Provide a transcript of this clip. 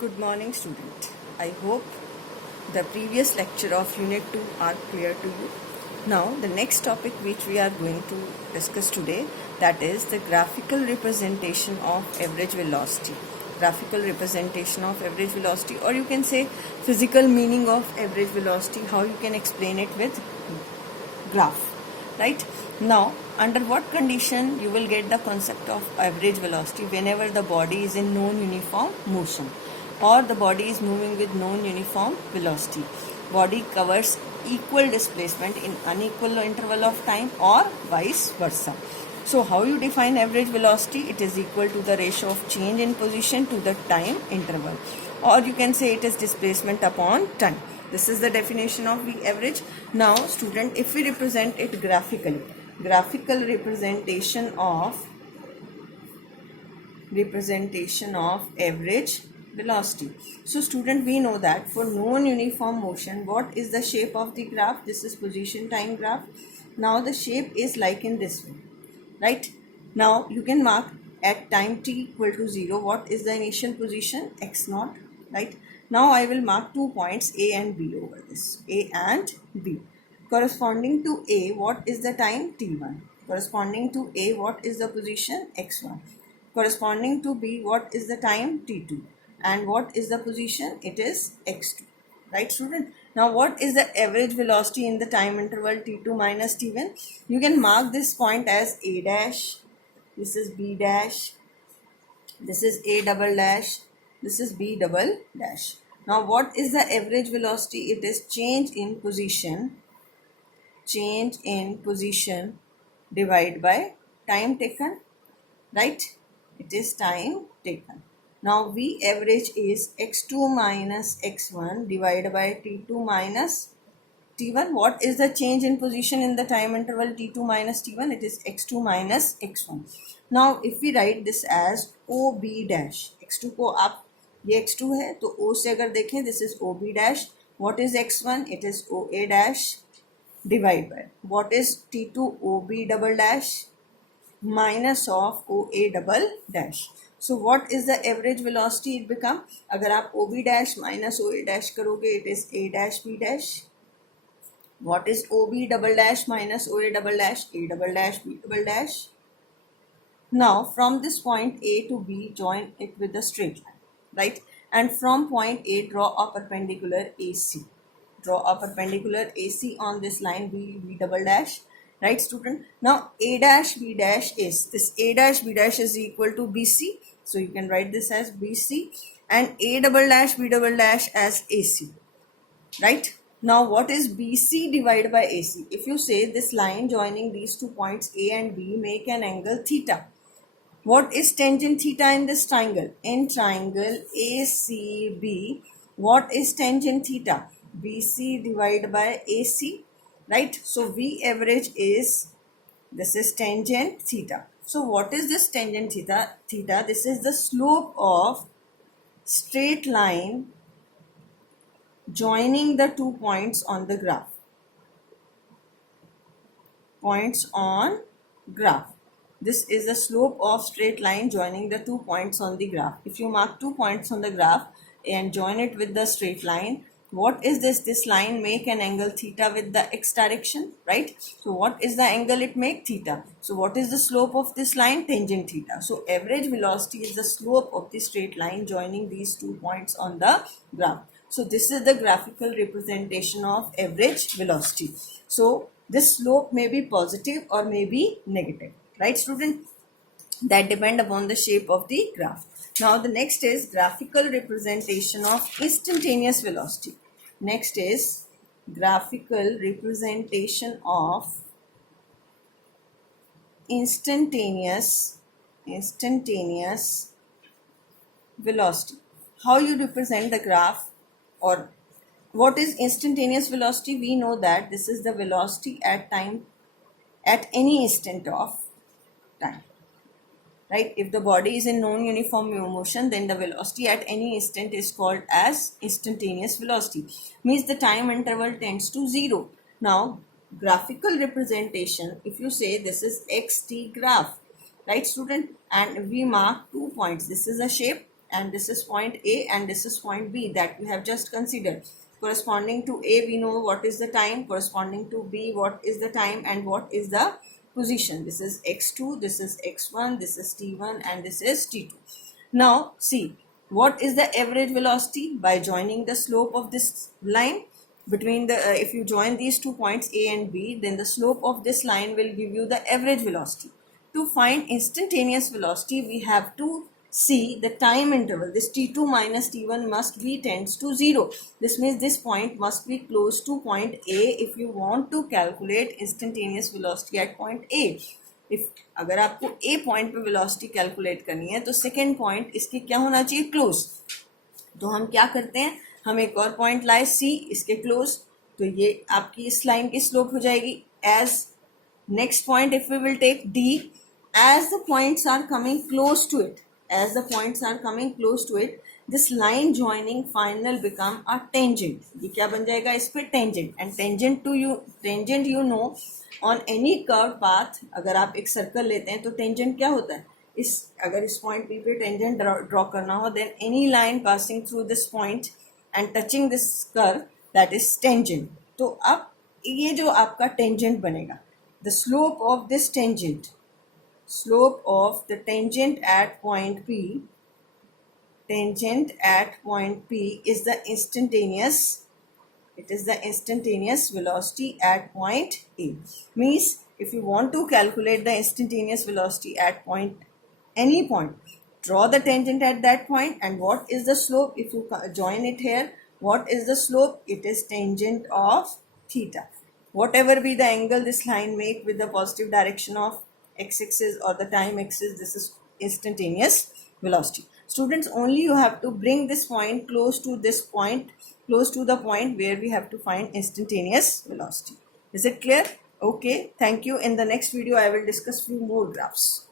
Good morning, student. I hope the previous lecture of Unit 2 are clear to you. Now, the next topic which we are going to discuss today, that is the graphical representation of average velocity. Graphical representation of average velocity, or you can say physical meaning of average velocity, how you can explain it with graph, right? Now, under what condition you will get the concept of average velocity? Whenever the body is in non-uniform motion or the body is moving with non-uniform velocity. Body covers equal displacement in unequal interval of time or vice versa. So how you define average velocity? It is equal to the ratio of change in position to the time interval, or you can say it is displacement upon time. This is the definition of the average. Now student, if we represent it graphically, graphical representation of average velocity. So student, we know that for non-uniform motion, what is the shape of the graph? This is position time graph. Now the shape is like in this way, right? Now you can mark at time t equal to 0, what is the initial position? X0, right? Now I will mark 2 points A and B over this, A and B. Corresponding to A, what is the time? T1. Corresponding to A, what is the position? X1. Corresponding to B, what is the time? T2. And what is the position? It is X2. Right, student? Now, what is the average velocity in the time interval T2 minus T1? You can mark this point as A dash. This is B dash. This is A double dash. This is B double dash. Now, what is the average velocity? It is change in position. Change in position divided by time taken. Right? It is time taken. Now V average is x2 minus x1 divided by t2 minus t1. What is the change in position in the time interval t2 minus t1? It is x2 minus x1. Now if we write this as OB dash, x2 को आप ये x2 है तो O से अगर देखें, this is OB dash. What is x1? It is OA dash divided by what is t2 OB double dash minus of OA double dash. So what is the average velocity? It become, अगर आप OB dash minus OA dash करोगे, it is A dash B dash. What is OB double dash minus OA double dash? A double dash B double dash. Now from this point A to B, join it with a straight line, right? And from point A, draw a perpendicular AC. Draw a perpendicular AC on this line B double dash. Right, student? Now A dash B dash is, this A dash B dash is equal to BC. So you can write this as BC and A double dash B double dash as AC. Right? Now what is BC divided by AC? If you say this line joining these 2 points A and B make an angle theta. What is tangent theta in this triangle? In triangle ACB, what is tangent theta? BC divided by AC. Right? So V average is, this is tangent theta. So what is this tangent theta? This is the slope of straight line joining the 2 points on the graph. Points on graph. This is the slope of straight line joining the 2 points on the graph. If you mark 2 points on the graph and join it with the straight line, what is this? This line make an angle theta with the x direction, right? So what is the angle it make? Theta. So what is the slope of this line? Tangent theta. So average velocity is the slope of the straight line joining these 2 points on the graph. So this is the graphical representation of average velocity. So this slope may be positive or may be negative, right, student? That depend upon the shape of the graph. Now the next is graphical representation of instantaneous velocity. Next is graphical representation of instantaneous velocity. How you represent the graph, or what is instantaneous velocity? We know that this is the velocity at time, at any instant of time. Right? If the body is in non-uniform motion, then the velocity at any instant is called as instantaneous velocity. Means the time interval tends to 0. Now, graphical representation, if you say this is xt graph, right, student? And we mark 2 points. This is a shape and this is point A and this is point B that we have just considered. Corresponding to A we know what is the time, corresponding to B what is the time and what is the position. This is x2, this is x1, this is t1 and this is t2. Now see, what is the average velocity? By joining the slope of this line between the if you join these 2 points A and B, then the slope of this line will give you the average velocity. To find instantaneous velocity, we have to see the time interval. This t2 minus t1 must be tends to 0. This means this point must be close to point A if you want to calculate instantaneous velocity at point A. If अगर आपको A point पे velocity calculate करनी है तो second point इसके क्या होना चाहिए? Close. तो हम क्या करते हैं, हम एक और पॉइंट लाए C इसके क्लोज, तो ये आपकी इस लाइन की स्लोप हो जाएगी. As next point if we will take D, as the points are coming close to it, as the points are coming close to it, this line joining final become a tangent. ये क्या बन जाएगा इस पे? tangent. And tangent you know on any curved path, अगर आप एक circle लेते हैं तो tangent क्या होता है? इस अगर इस पॉइंट P पे टेंजेंट ड्रॉ करना हो, then any line passing through this point and touching this curve that is tangent. तो अब ये जो आपका टेंजेंट बनेगा, the slope of this tangent, slope of the tangent at point P, tangent at point P is the instantaneous, it is the instantaneous velocity at point A. Means if you want to calculate the instantaneous velocity at point, any point, draw the tangent at that point, and what is the slope? If you join it here, what is the slope? It is tangent of theta. Whatever be the angle this line make with the positive direction of x-axis or the time axis, this is instantaneous velocity. Students, only you have to bring this point close to this point, close to the point where we have to find instantaneous velocity. Is it clear? Okay, thank you. In the next video I will discuss few more graphs.